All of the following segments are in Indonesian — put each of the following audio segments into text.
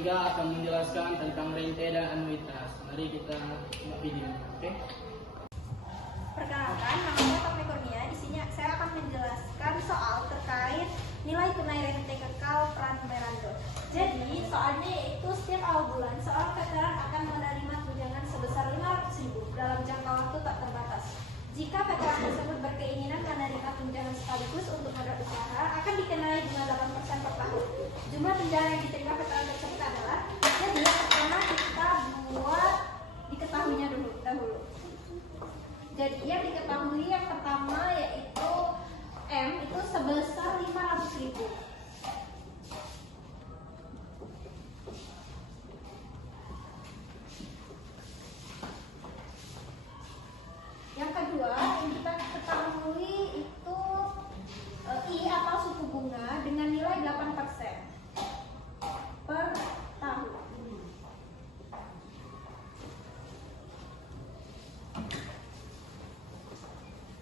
ketiga akan menjelaskan tentang rente dan anuitas. Mari kita simak video. Oke? Perkenalkan, nama saya Taufik Kurnia. Di sini saya akan menjelaskan soal terkait nilai tunai rente kekal Pran-Merando. Jadi, soalnya yaitu setiap awal bulan seorang veteran akan menerima tunjangan sebesar 500.000 dalam jangka waktu tak terbatas. Jika veteran tersebut berkeinginan menerima tunjangan sekaligus untuk modal usaha, akan dikenai bunga 8% per tahun. Jumlah tunjangan yang diterima veteran tersebut adalah, jadi yang pertama kita buat diketahuinya dahulu. Jadi yang diketahui yang pertama yaitu M itu sebesar 500.000. Yang kedua yang kita ketahui itu I atau suku bunga dengan nilai 8% per tahun.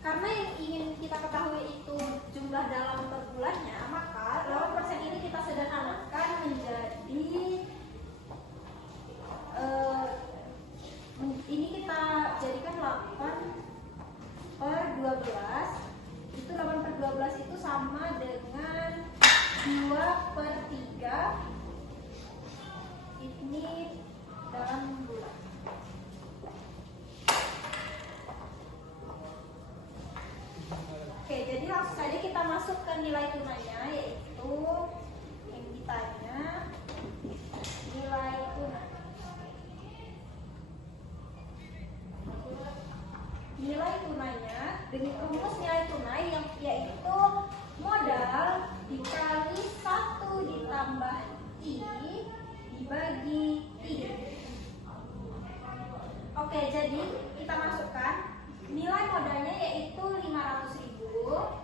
Karena yang ingin kita ketahui itu jumlah dalam per bulannya, maka 8% ini kita sederhanakan menjadi ini kita jadikan 8 per 12. Itu 8 per 12 itu sama dengan 2 per 3. Ini dalam bulan. Oke, jadi langsung saja kita masuk ke nilai tunainya, yaitu yang ditanya nilai tunai. Nilai tunainya dengan rumus nilai tunai yang yaitu modal dikali 1 ditambah I dibagi I. Oke, jadi kita masukkan nilai modalnya yaitu 500.000.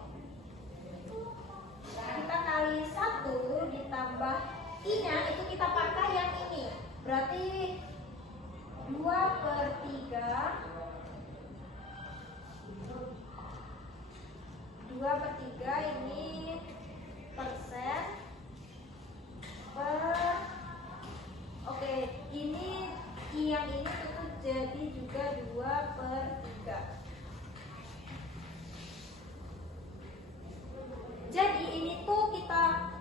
Kita kali 1 ditambah I-nya itu kita pakai yang ini. Berarti 2 per 3. 2 per 3 ini persen per. Oke, ini yang ini tutup jadi juga 2 per 3. Jadi ini tuh kita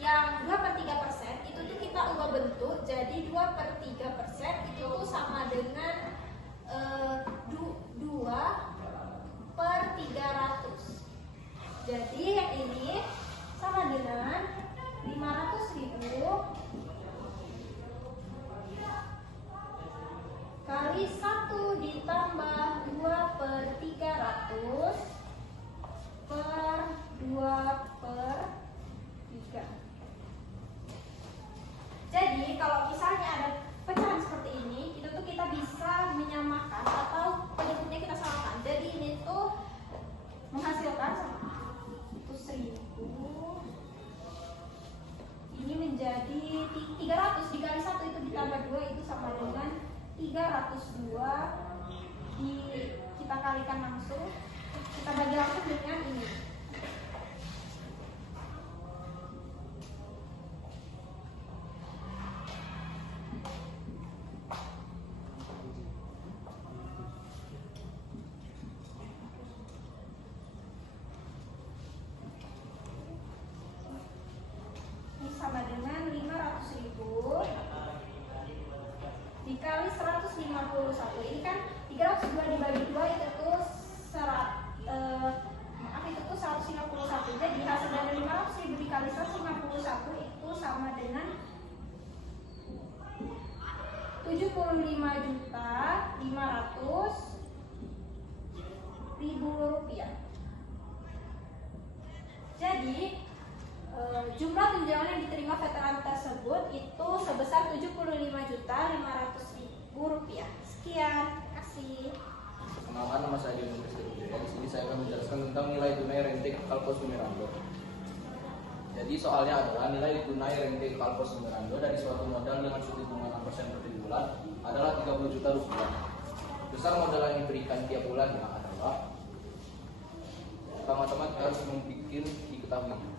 yang 2 per 3% itu tuh kita ubah bentuk jadi 2 per 3% itu tuh sama dengan 2 per 300. Jadi yang ini sama dengan 500.000 kali 1 ditambah 2 per 300 per 2 per 3. Jadi kalau misalnya ada pecahan seperti ini, itu tuh kita bisa menyamakan atau penyebutnya kita samakan. Jadi ini tuh menghasilkan sama itu 1.000. Ini menjadi 300 dikali 1 itu ditambah 2 itu sama dengan 302. Kita kalikan langsung, kita bagi langsung dengan ini. Sama dengan 500.000 dikali 151. Ini kan 302 dibagi 2 itu tuh 151. Jadi hasil dari 500.000 dikali 151 itu sama dengan 75.500.000 rupiah. Jadi jumlah tunjangan yang diterima veteran tersebut itu sebesar 75.500.000 rupiah. Sekian, terima kasih. Perkenalkan, nama saya Dion Kristian. Di sini saya akan menjelaskan tentang nilai tunai rente kekal Pos-Merando. Jadi soalnya adalah nilai tunai rente kekal Pos-Merando dari suatu modal dengan suku bunga 6% per bulan adalah 30 juta rupiah. Besar modal yang diberikan tiap bulannya adalah, pertama-tama harus membuat diketahui.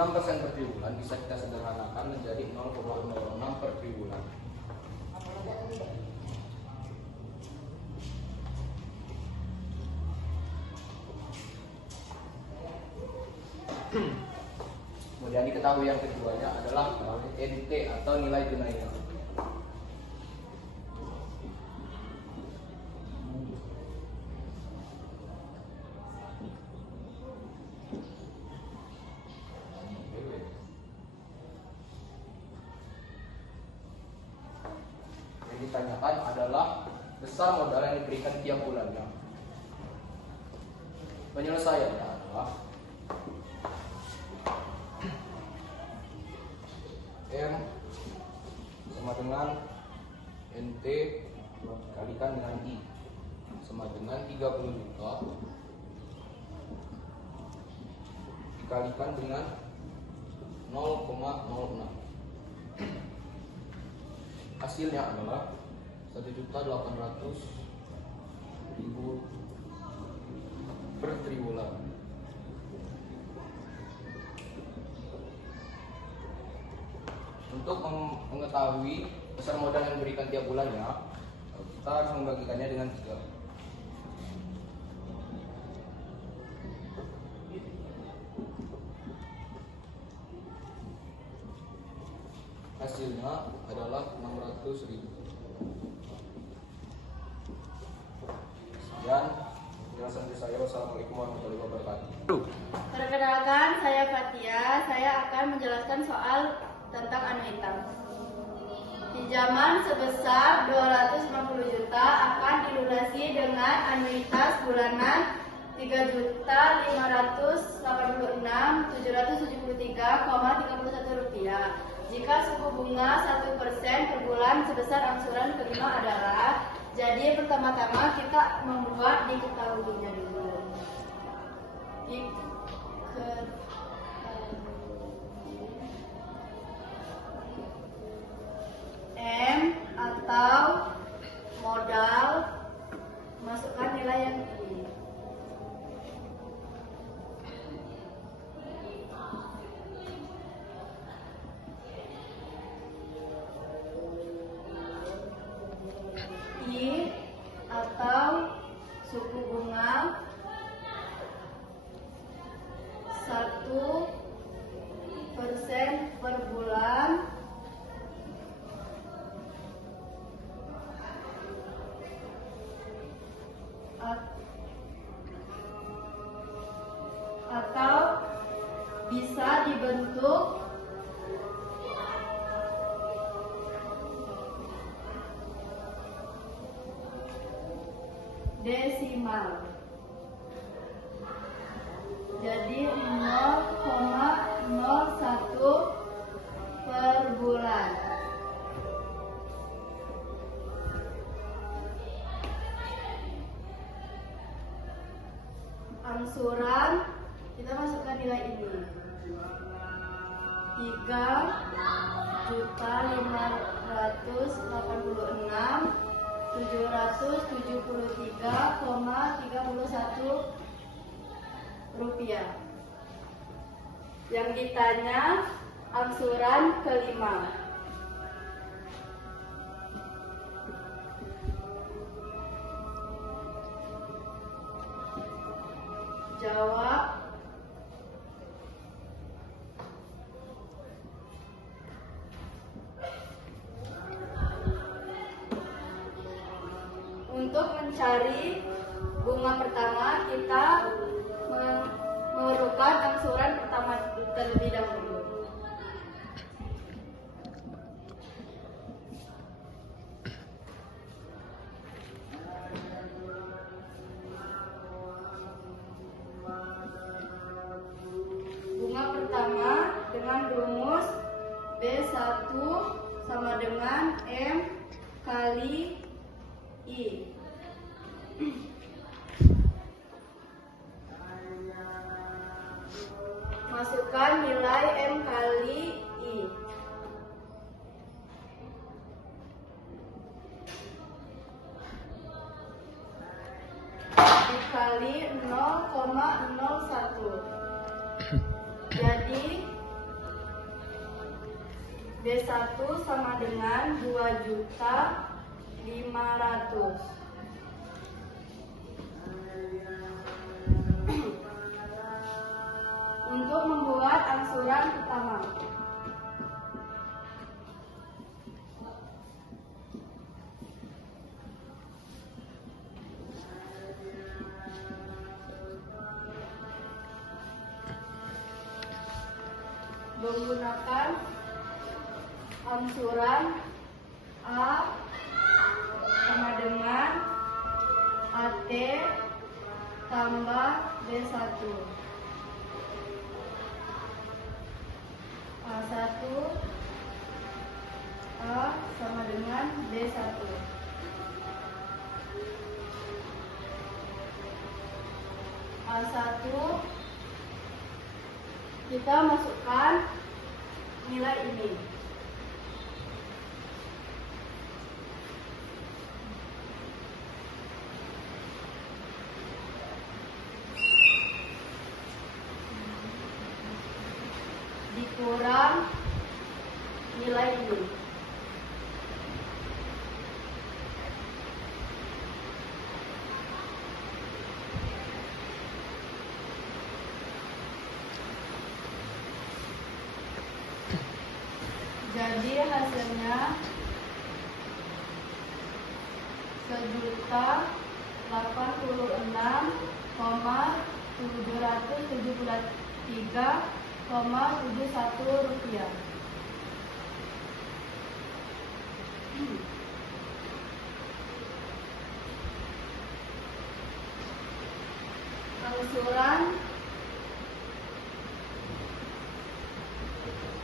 6% per triwulan bisa kita sederhanakan menjadi 0,06 per triwulan. Kemudian diketahui yang keduanya adalah NT atau nilai tunainya. Yang ditanyakan adalah besar modal yang diberikan tiap bulannya. Penyelesaiannya adalah M sama dengan NT dikalikan dengan I sama dengan 30 juta dikalikan dengan 0,06. Hasilnya adalah 1.800.000 per triwulan. Untuk mengetahui besar modal yang diberikan tiap bulannya, kita harus membagikannya dengan 3. Hasilnya adalah 600.000. Sekian penjelasan dari saya. Wassalamualaikum warahmatullahi wabarakatuh. Perkenalkan, saya Fatia. Saya akan menjelaskan soal tentang anuitas. Pinjaman sebesar 250 juta akan dilunasi dengan anuitas bulanan 3.586.773,31 rupiah. Jika suku bunga 1% per bulan sebesar angsuran kelima adalah, jadi pertama-tama kita membuat diketahuinya dulu. M atau modal, masukkan nilai yang tinggi. I atau suku bunga 1% per bulan atau bisa dibentuk desimal. Jadi 0,01 per bulan. Angsuran kita masukkan nilai ini 3.586.773,31 rupiah. Yang ditanya angsuran kelima. Jawab. Untuk mencari bunga pertama, kita memerlukan angsuran pertama terlebih dahulu. Bunga pertama dengan rumus B1 sama dengan M kali I. Masukkan nilai M kali I. Dikali 0,01. Jadi D1 sama dengan 2.500.000. Untuk membuat angsuran pertama, menggunakan angsuran A sama dengan AT tambah B1. A1 A sama dengan B1. A1 kita masukkan nilai ini. Dikurang nilai ini. Jadi hasilnya 1.773,71 rupiah. Angsuran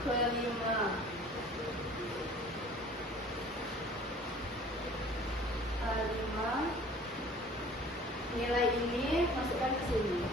kelima. A5, nilai ini masukkan ke sini.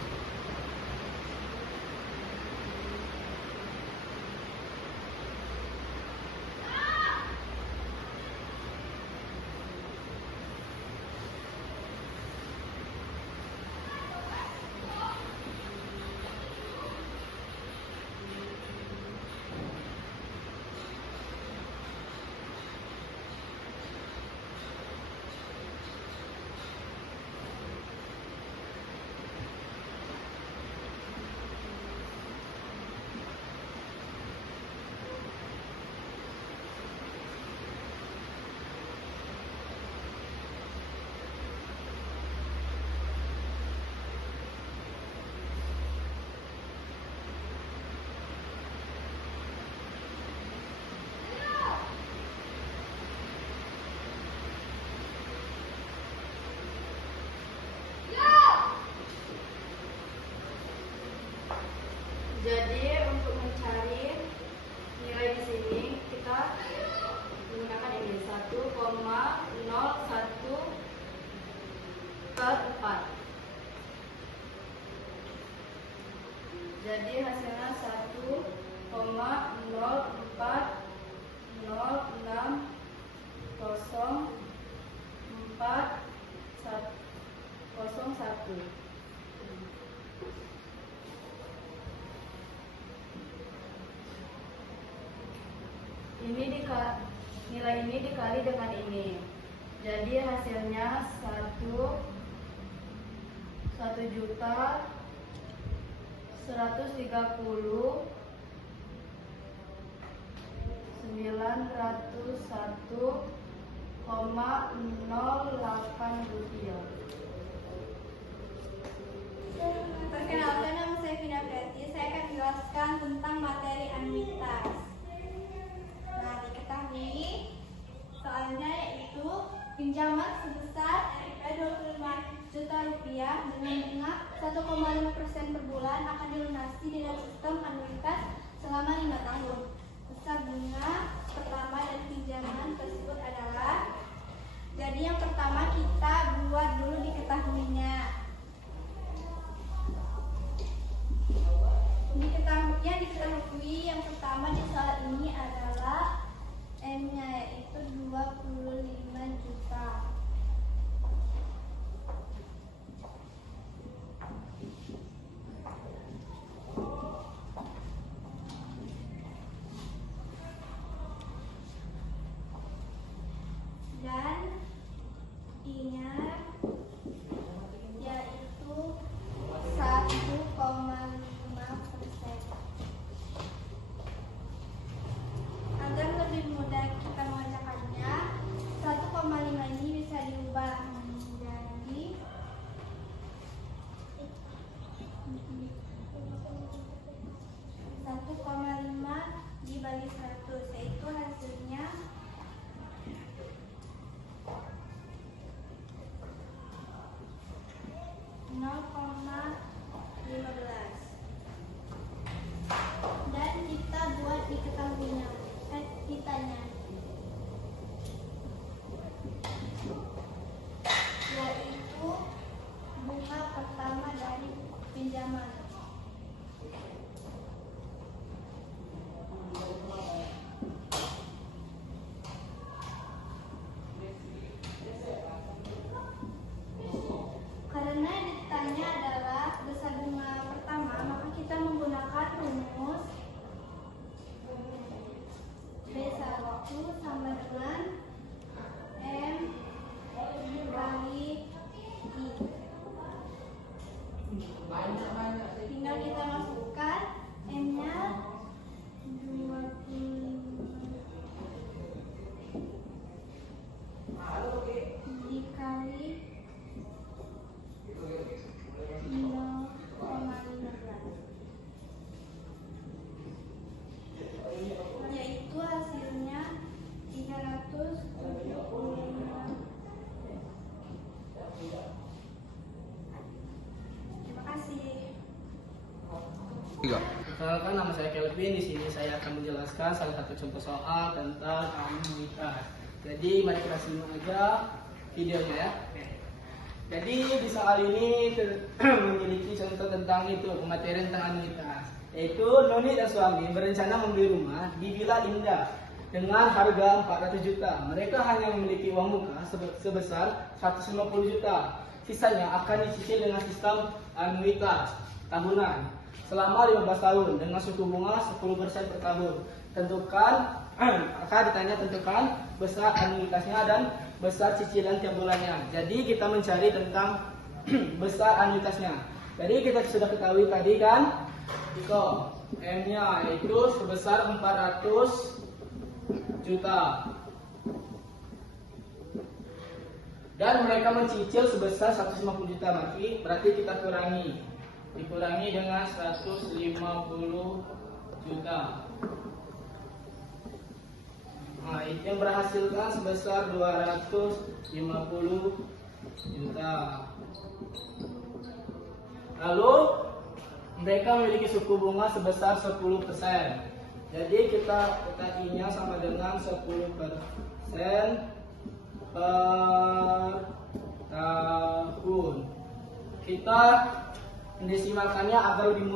Jadi untuk mencari nilai di sini kita menggunakan ini 1,01/4. Jadi hasilnya 1,04060401. Nilai ini dikali dengan ini, jadi hasilnya 1.901,08 rupiah. Perkenalkan, nama saya Vina Preti. Saya akan menjelaskan tentang materi anuitas. Nah, diketahui soalnya yaitu pinjaman sebesar Rp 25 juta dengan bunga 1,5% per bulan akan dilunasi dengan sistem anuitas selama 5 tahun. Besar bunga pertama dari pinjaman tersebut adalah, jadi yang pertama kita buat dulu diketahuinya. Diketahui yang pertama di soal ini adalah M-nya yaitu 25 juta. diketahuinya, ditanya. Yaitu bunga pertama dari pinjaman. Karena ditanya adalah besar bunga pertama, maka kita menggunakan rumus B1 sama dengan M dikali I. Tinggal kita masukkan M-nya 25 dikali 0,15, yaitu hasilnya 375. Terima kasih. Perkenalkan, nama saya Kelvin. Di sini saya akan menjelaskan salah satu contoh soal tentang anuitas. Jadi mari kita simak aja videonya ya. Oke. Jadi di soal ini memiliki contoh tentang itu pematerian tentang anuitas. Yaitu Noni dan suami berencana membeli rumah di Villa Indah dengan harga 400 juta. Mereka hanya memiliki uang muka sebesar 150 juta. Sisanya akan dicicil dengan sistem anuitas tahunan selama 15 tahun dengan suku bunga 10% per tahun. Tentukan besar anuitasnya dan besar cicilan tiap bulannya. Jadi kita mencari tentang besar anuitasnya. Jadi kita sudah ketahui tadi kan, M-nya itu sebesar 400 juta. Dan mereka mencicil sebesar 150 juta. Berarti kita dikurangi dengan 150 juta. Nah, itu yang berhasilkan sebesar 250 juta. Lalu mereka memiliki suku bunga sebesar 10%. Jadi kita I-nya sama dengan 10% per tahun. Kita mendesimalkannya agar lebih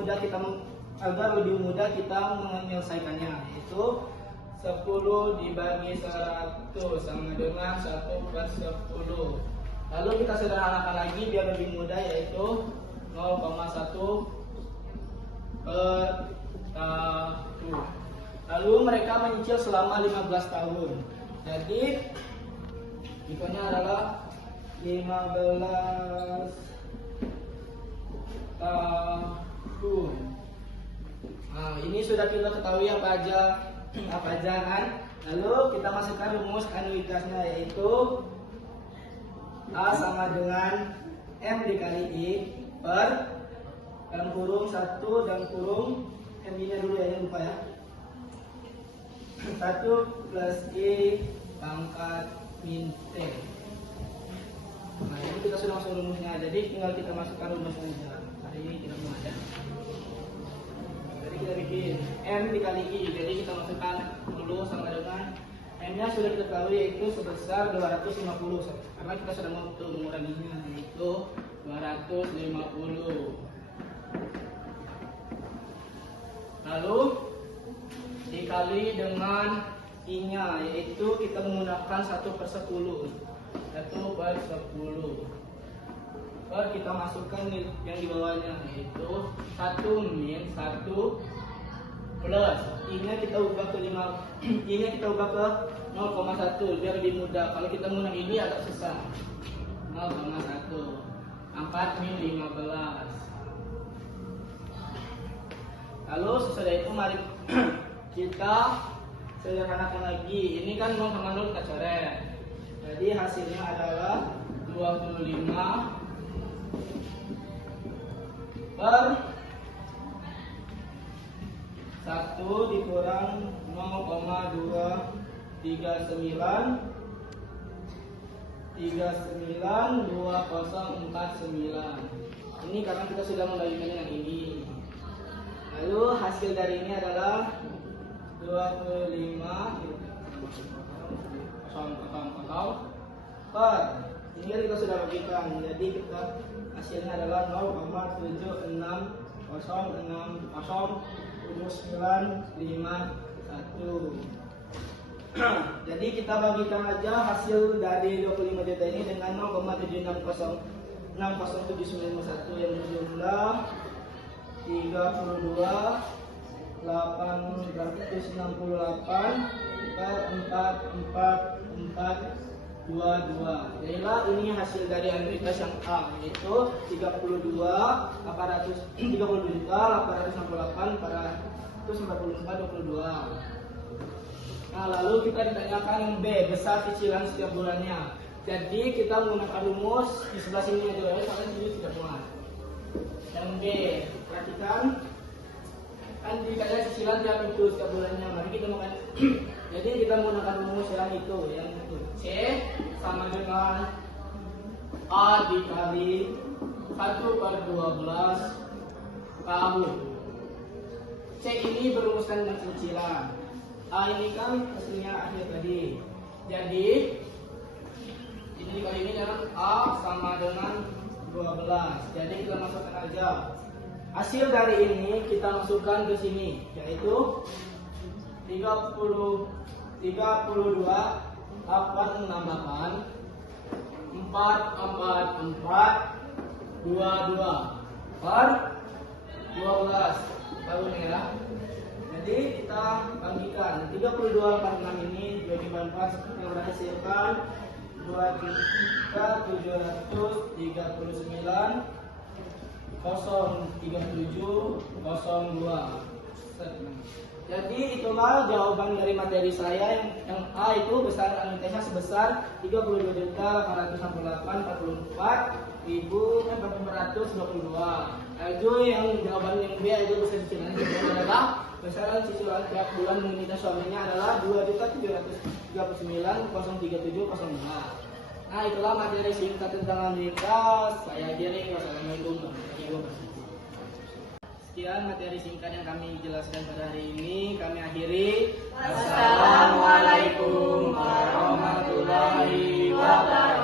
mudah kita menyelesaikannya, yaitu 10 dibagi 100 sama dengan 1/10. Lalu kita sederhanakan lagi biar lebih mudah, yaitu 0,1 per tahun. Lalu mereka menyicil selama 15 tahun. Jadi tipenya adalah 15 tahun. Nah, ini sudah kita ketahui apa aja kan. Lalu kita masukkan rumus anuitasnya, yaitu A sama dengan M dikali I per dalam kurung 1 dan kurung M-nya dulu ya, jangan lupa ya. 1 plus I pangkat min T. Nah, ini kita sudah masuk rumusnya, jadi tinggal kita masukkan rumusnya aja. Hari ini kita mau ada. Jadi kita bikin M dikali I, jadi kita masukkan dulu sama dengan M-nya sudah kita tahu, yaitu sebesar 250, karena kita sudah mau menguranginya, yaitu 250. Lalu dikali dengan I-nya, yaitu kita menggunakan 1/10. 1/10. Kita masukkan yang di bawahnya, yaitu 1 min 1 plus I-nya kita ubah ke 0,1 biar lebih mudah. Kalau kita menggunakan ini agak susah. 0,1 4 min 15. Lalu sesudah itu mari kita sederhanakan lagi. Ini kan 0,0 kita coret. Jadi hasilnya adalah 25 per 1 dikurang 0,239 2049. Ini karena kita sudah membagikan yang ini. Lalu hasil dari ini adalah per. Ini kan kita sudah bagikan, jadi kita hasilnya adalah 0,7690,951. Jadi kita bagikan aja hasil dari 25 juta ini dengan 0,76060791 yang berjumlah 32.868 Jadilah ini hasil dari analitas yang A, yaitu 32.868.444.22. Nah, lalu kita ditanyakan yang B, besar cicilan setiap bulannya. Jadi kita menggunakan rumus di sebelah sini aja, soalnya sini tidak muat. Yang B, perhatikan, kan ditanya cicilan tiap itu setiap bulannya. Mari kita makan. Jadi kita menggunakan rumus yang itu. C sama dengan A dikali 1/12 tahun. C ini berurusan dengan cicilan. A ini kan hasilnya akhir tadi. Jadi ini dikali ini dengan A sama dengan 12. Jadi kita masukkan aja. Hasil dari ini kita masukkan ke sini, yaitu 32.868 44422 per 12 tahun ya. Jadi kita bagikan 32.86 ini dibagi 4 seperti yang menghasilkan 2.739.037.02. Jadi itulah jawaban dari materi saya yang A itu besar analitasnya sebesar 32.868.44.422. Lalu yang jawaban yang B itu besar cicilan adalah besaran cicilan tiap bulan mengenai suaminya adalah 2.739.037.02. Nah, itulah materi singkat tentang analitas. Saya akhiri. Wassalamualaikum warahmatullahi wabarakatuh. Sekian materi singkat yang kami jelaskan pada hari ini. Kami akhiri. Wassalamualaikum warahmatullahi wabarakatuh.